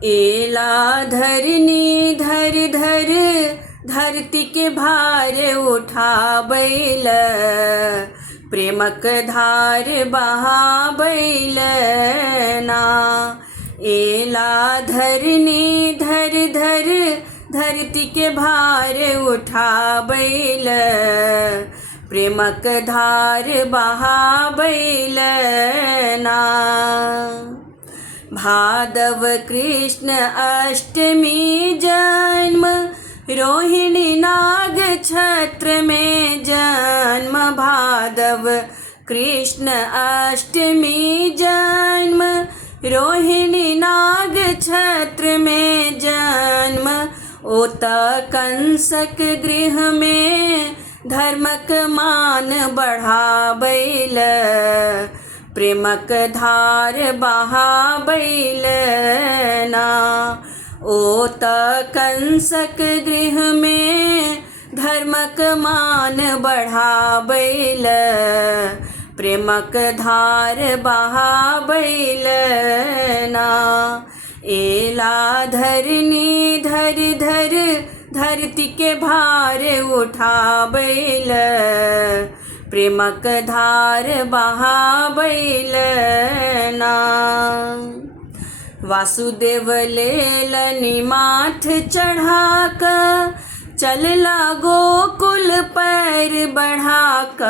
एला धरनी धर धर धरती के भार उठाबैल, प्रेमक धार बहाबैल ना। एला धरनी धर धर धरती के भार उठाबैल, प्रेमक धार बहाबैल ना। भादव कृष्ण अष्टमी जन्म, रोहिणी नाग छत्र में जन्म। भादव कृष्ण अष्टमी जन्म, रोहिणी नाग छत्र में जन्म। ओत कंसक गृह में धर्मक मान बढ़ाबैल, प्रेमक धार बहाबैल ना। ओत कंसक गृह में धर्मक मान बढ़ाबैल, प्रेमक धार बहाबैल ना। एला धरनी धर धर धरती के भार उठाबैल, प्रेमक धार बहाबैल ना। वासुदेव लेलनि माथ चढ़ाक, चलला गोकुल पैर बढ़ाक।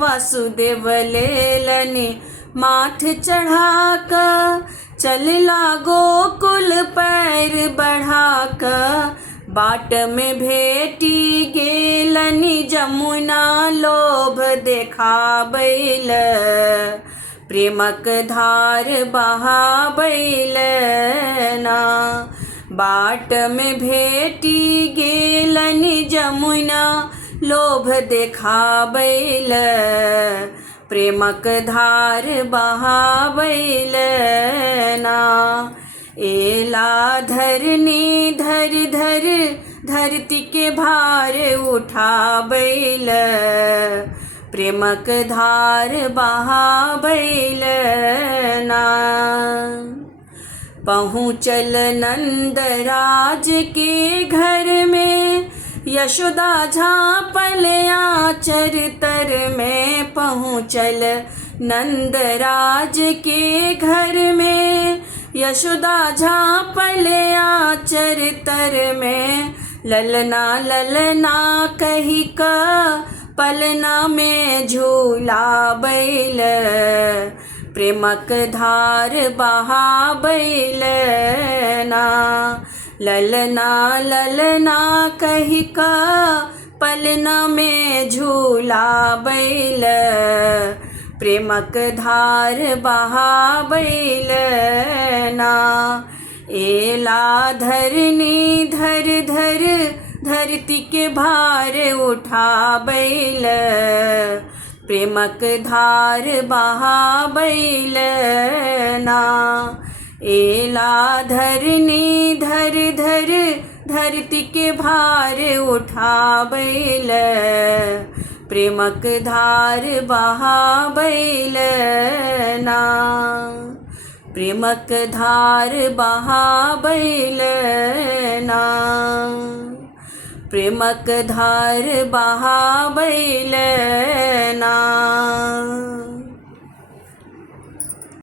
वासुदेव लेलनि माथ चढ़ाक, चलला गोकुल पैर बढ़ाक। बाट में भेटी गेलनि जमुना लोभ देखाबैल, प्रेमक धार बहाबैल ना। बाट में भेटी गेलनि जमुना लोभ देखाबैल, प्रेमक धार बहाबैल ना। एला धरनी धर धर धरती के भार उठाबैल, प्रेमक धार बहाबैल ना। पहुँचल नंद राज के घर में, यशोदा झाँपल आँचर तर में। पहुँचल नंद राज के घर में, यशोदा झाँपल आँचर तर में। ललना ललना कही का पलना में झूलाबैल, प्रेमक धार बहाबैल ना। ललना ललना कही का पलना में झूलाबैल, प्रेमक धार बहाबैल ना। एला धरनी धर धर धरती के भार उठाबैल, प्रेमक धार बहाबैल ना। एला धरनी धर धर धरती के भार उठाबैल, प्रेमक धार बहाबैल ना। प्रेमक धार बहाबैल ना। प्रेमक धार बहाबैल ना।